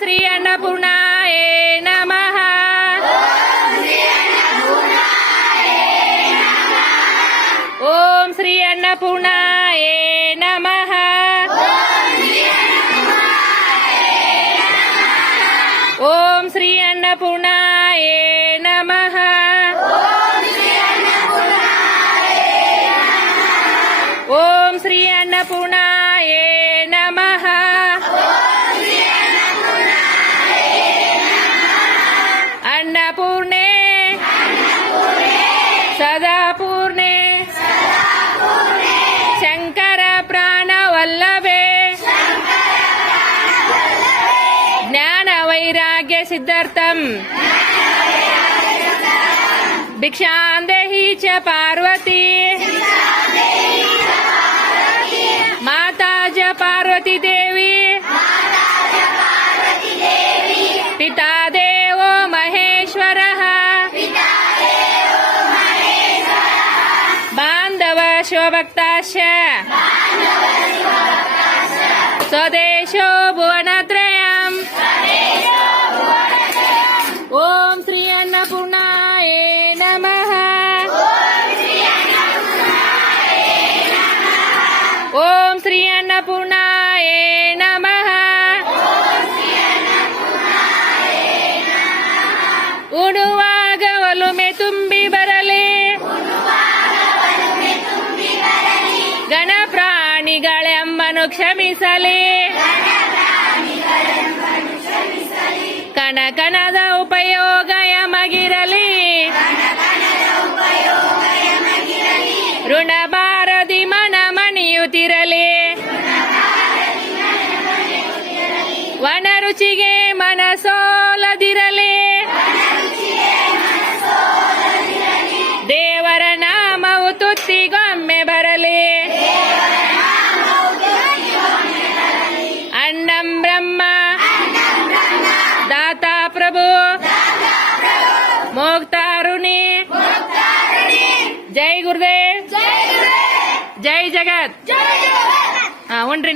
శ్రీ అన్నపూర్ణాయ నమ. ఓం శ్రీ అన్నపూర్ణాయ నమ. ఓం శ్రీ అన్నపూర్ణాయ నమ. ఓం శ్రీ అన్నపూర్ణ పూర్ణే సదా పూర్ణే శంకర ప్రాణవల్లభే. జ్ఞాన వైరాగ్య సిద్ధార్థం. భిక్షాందేహి చ పార్వతీ. શિવભક્તાશ સ્વદેશો ભુવનત્રયમ ઓમ શ્રી અન્નપૂર્ણાય નમઃ ઓમ શ્રી અન્નપૂર્ણાય નમઃ ಉಣುವಾಗ ಒಲುಮೆ ತುಂಬಿ ಬರ ಕನಕನು ಕ್ಷಮಿಸಲಿ ಕನಕನದ ಉಪಯೋಗ ಯಮಗಿರಲಿ. ಋಣಭಾರದಿ ಮನ ಮಣಿಯುತ್ತಿರಲಿ ವನರುಚಿಗೆ ಮನಸೋಲದಿರಲಿ. ದೇವರ ನಾಮವು ತುತ್ತಿಗೋ ಮುಕ್ತಾರುಣಿ ಜೈ ಗುರುದೇವ್ ಜೈ ಜಗತ್ ಹಾ ಉಂಡ್ರಿ